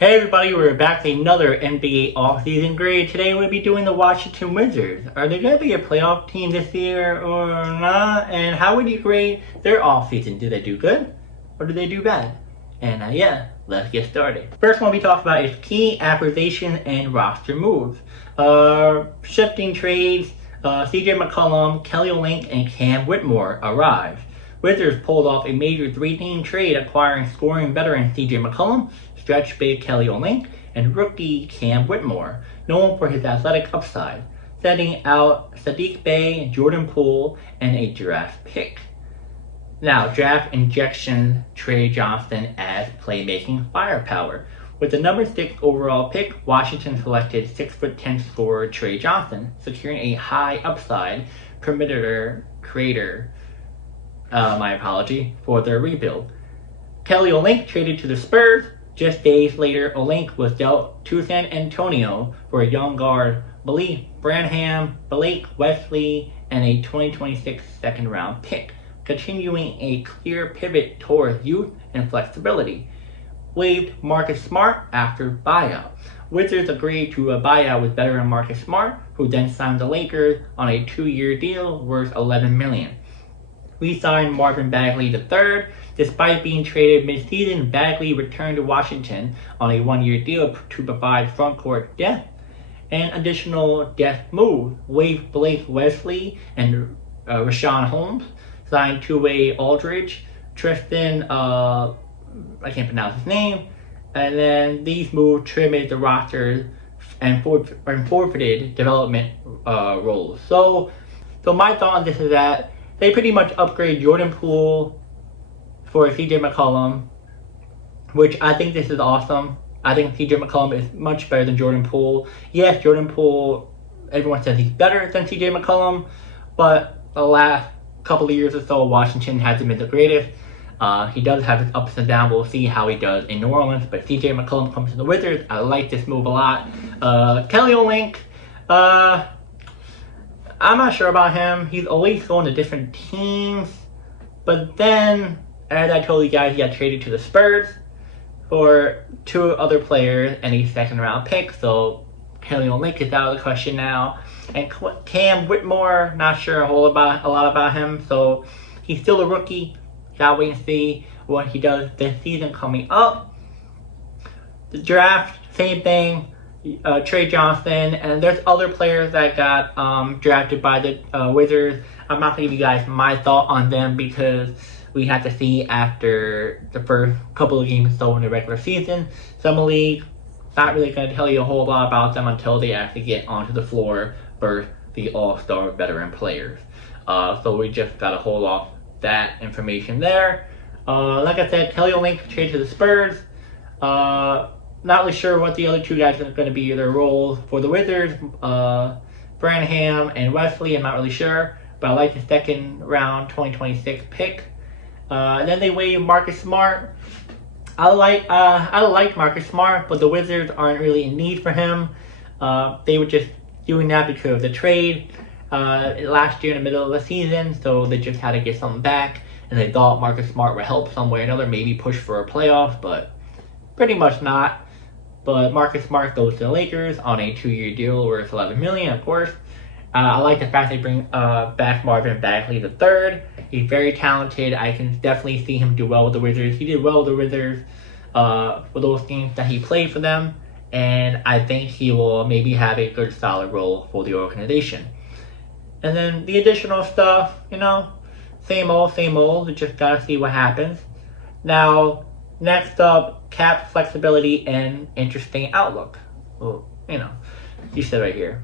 Hey everybody, we're back to another NBA offseason grade. Today we'll be doing the Washington Wizards. Are they going to be a playoff team this year or not? And how would you grade their offseason? Do they do good or do they do bad? And let's get started. First one we talk about is key acquisition and roster moves. Shifting trades, CJ McCollum, Kelly Olynyk, and Cam Whitmore arrived. Wizards pulled off a major three-team trade acquiring scoring veteran CJ McCollum, stretch big Kelly Olynyk, and rookie Cam Whitmore, known for his athletic upside, setting out Saddiq Bey, Jordan Poole, and a draft pick. Now, draft injection Trey Johnson adds playmaking firepower. With the number 6 overall pick, Washington selected 6'10" scorer Trey Johnson, securing a high upside perimeter creator for their rebuild. Kelly Olynyk traded to the Spurs. Just days later, Olynyk was dealt to San Antonio for a young guard, Malik Branham, Blake Wesley, and a 2026 second-round pick, continuing a clear pivot towards youth and flexibility. Waived Marcus Smart after buyout. Wizards agreed to a buyout with veteran Marcus Smart, who then signed the Lakers on a 2-year deal worth $11 million. Re-signed Marvin Bagley III. Despite being traded mid-season, Bagley returned to Washington on a 1-year deal to provide front-court depth and additional depth moves. Waived Blake Wesley and Rashawn Holmes. Signed two-way Aldridge. Tristan, I can't pronounce his name. And then these moves trimmed the roster and forfeited development roles. So my thought on this is that they pretty much upgrade Jordan Poole for CJ McCollum, which I think this is awesome. I think CJ McCollum is much better than Jordan Poole. Yes, Jordan Poole, everyone says he's better than CJ McCollum, but the last couple of years or so, Washington hasn't been the greatest. He does have his ups and downs. We'll see how he does in New Orleans, but CJ McCollum comes to the Wizards. I like this move a lot. Kelly Olynyk, I'm not sure about him. He's always going to different teams. But then, as I told you guys, he got traded to the Spurs for 2 other players and a second-round pick. So Kelly Olynyk is out of the question now. And Cam Whitmore, not sure a lot about him. So he's still a rookie. Gotta wait and see what he does this season coming up. The draft, same thing. Trey Johnson, and there's other players that got drafted by the Wizards. I'm not going to give you guys my thought on them because we have to see after the first couple of games so in the regular season. Summer League, not really going to tell you a whole lot about them until they actually get onto the floor for the All-Star veteran players. So we just got to hold off that information there. Like I said, Kelly Olynyk traded to the Spurs. Not really sure what the other 2 guys are going to be their roles for the Wizards. Branham and Wesley, I'm not really sure. But I like the second round 2026 pick. And then they waived Marcus Smart. I like Marcus Smart, but the Wizards aren't really in need for him. They were just doing that because of the trade last year in the middle of the season. So they just had to get something back. And they thought Marcus Smart would help some way or another, maybe push for a playoff, but pretty much not. But Marcus Smart goes to the Lakers on a 2-year deal worth $11 million, of course. I like the fact they bring back Marvin Bagley III. He's very talented. I can definitely see him do well with the Wizards. He did well with the Wizards for those games that he played for them. And I think he will maybe have a good, solid role for the organization. And then the additional stuff, same old. We just got to see what happens. Now, next up, cap flexibility and interesting outlook. Well, you said right here.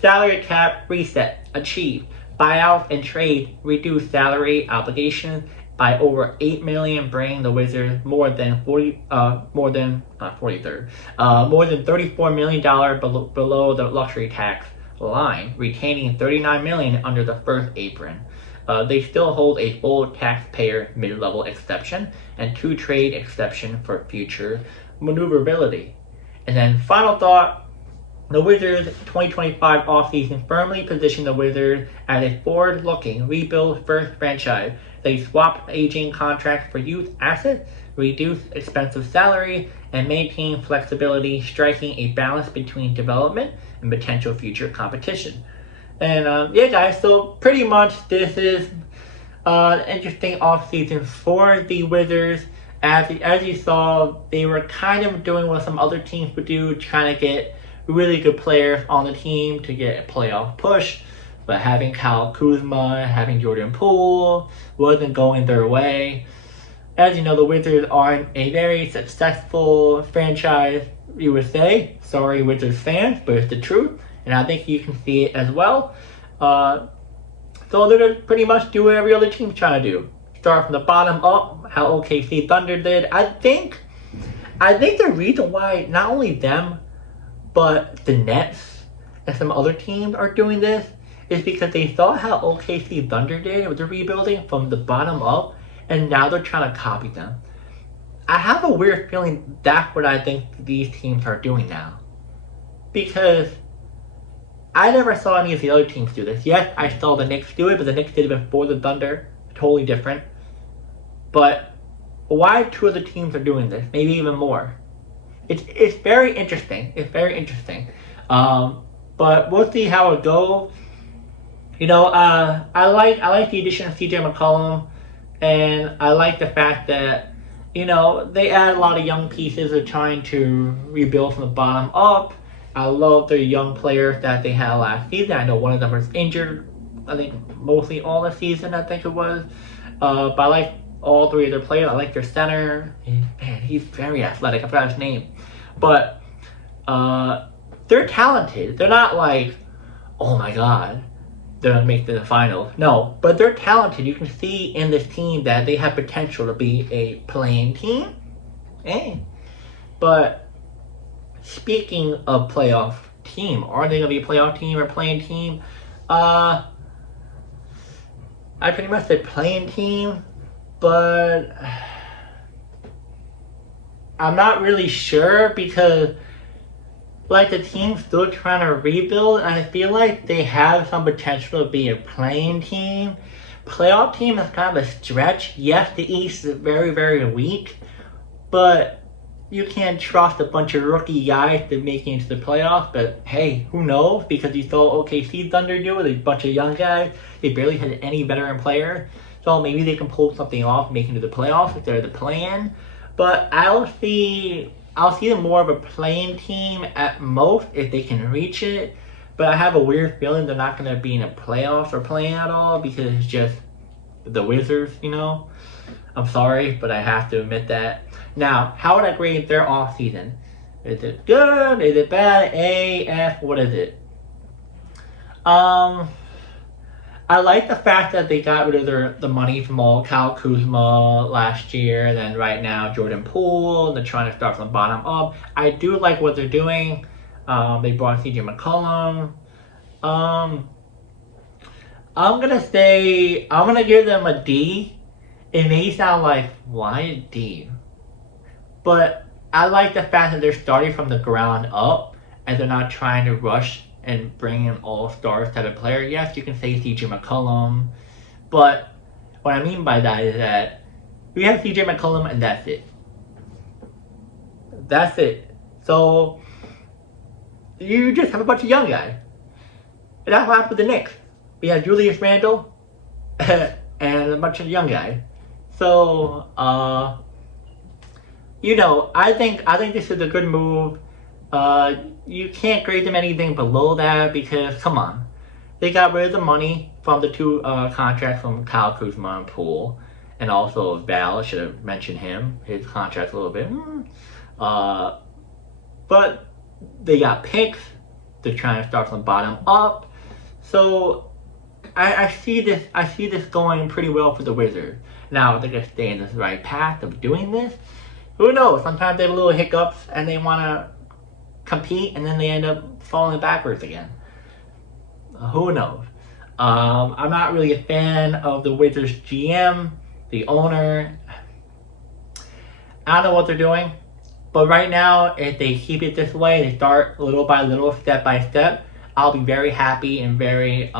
Salary cap reset achieved. Buyouts and trades reduced salary obligations by over $8 million, bringing the Wizards more than $34 million below the luxury tax line, retaining $39 million under the first apron. They still hold a full taxpayer mid-level exception and 2 trade exception for future maneuverability. And then final thought, the Wizards' 2025 offseason firmly positioned the Wizards as a forward-looking, rebuild-first franchise they swap aging contracts for youth assets, reduce expensive salary, and maintain flexibility, striking a balance between development and potential future competition. And yeah, guys, so pretty much this is interesting offseason for the Wizards. As you saw, they were kind of doing what some other teams would do, trying to get really good players on the team to get a playoff push. But having Kyle Kuzma, having Jordan Poole wasn't going their way. As you know, the Wizards aren't a very successful franchise, you would say. Sorry, Wizards fans, but it's the truth. And I think you can see it as well. So they're going to pretty much do what every other team's trying to do. Start from the bottom up, how OKC Thunder did. I think the reason why not only them, but the Nets and some other teams are doing this is because they saw how OKC Thunder did with the rebuilding from the bottom up, and now they're trying to copy them. I have a weird feeling that's what I think these teams are doing now. Because I never saw any of the other teams do this. Yes, I saw the Knicks do it, but the Knicks did it before the Thunder. Totally different. But why two other teams are doing this? Maybe even more. It's very interesting. It's very interesting. But we'll see how it goes. You know, I like the addition of CJ McCollum, and I like the fact that, you know, they add a lot of young pieces of trying to rebuild from the bottom up. I love the young players that they had last season. I know one of them was injured, I think mostly all the season, I think it was. But I like all three of their players. I like their center. Man, he's very athletic. I forgot his name. But they're talented. They're not like, oh my god, they're going to make the finals. No, but they're talented. You can see in this team that they have potential to be a playing team. But speaking of playoff team, are they going to be a playoff team or playing team? I pretty much said playing team, but I'm not really sure because, like, the team's still trying to rebuild, and I feel like they have some potential to be a playing team. Playoff team is kind of a stretch. Yes, the East is very, very weak, but you can't trust a bunch of rookie guys to make it into the playoffs. But hey, who knows? Because you saw OKC Thunder do with a bunch of young guys. They barely had any veteran players. So maybe they can pull something off, make it into the playoffs if they're the play-in. But I'll see them more of a playing team at most if they can reach it. But I have a weird feeling they're not going to be in a playoff or play-in at all because it's just the Wizards, you know. I'm sorry, but I have to admit that. Now, how would I grade their offseason? Is it good? Is it bad? A, F, what is it? I like the fact that they got rid of the money from all Kyle Kuzma last year, and then right now Jordan Poole. They're trying to start from the bottom up. I do like what they're doing. They brought CJ McCollum. I'm gonna give them a D. It may sound like, why a D? But I like the fact that they're starting from the ground up and they're not trying to rush and bring in all-stars type of player. Yes, you can say CJ McCollum, but what I mean by that is that we have CJ McCollum and that's it. That's it. So you just have a bunch of young guys. And that's what happened with the Knicks. We had Julius Randle and a bunch of young guys. So, you know, I think this is a good move. You can't grade them anything below that because, come on, they got rid of the money from the two contracts from Kyle Kuzma and Poole, and also Val. I should have mentioned him, his contract a little bit. But they got picks. They're trying to start from the bottom up. So I see this going pretty well for the Wizards. Now, if they're going to stay in this right path of doing this, who knows? Sometimes they have little hiccups and they want to compete and then they end up falling backwards again. Who knows? I'm not really a fan of the Wizards GM, the owner. I don't know what they're doing. But right now, if they keep it this way, they start little by little, step by step, I'll be very happy and very,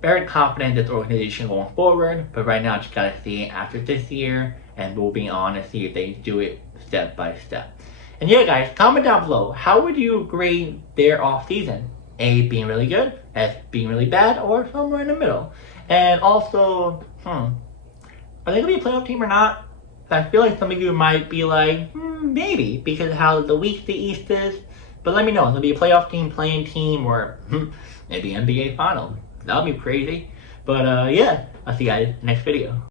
very confident in this organization going forward, but right now I just gotta see after this year and moving on and see if they do it step by step. And yeah, guys, comment down below. How would you grade their offseason? A, being really good, S, being really bad, or somewhere in the middle? And also, are they gonna be a playoff team or not? I feel like some of you might be like, maybe, because of how the weak the East is. But let me know. It'll be a playoff team, playing team, or maybe NBA Finals. That would be crazy. But yeah, I'll see you guys next video.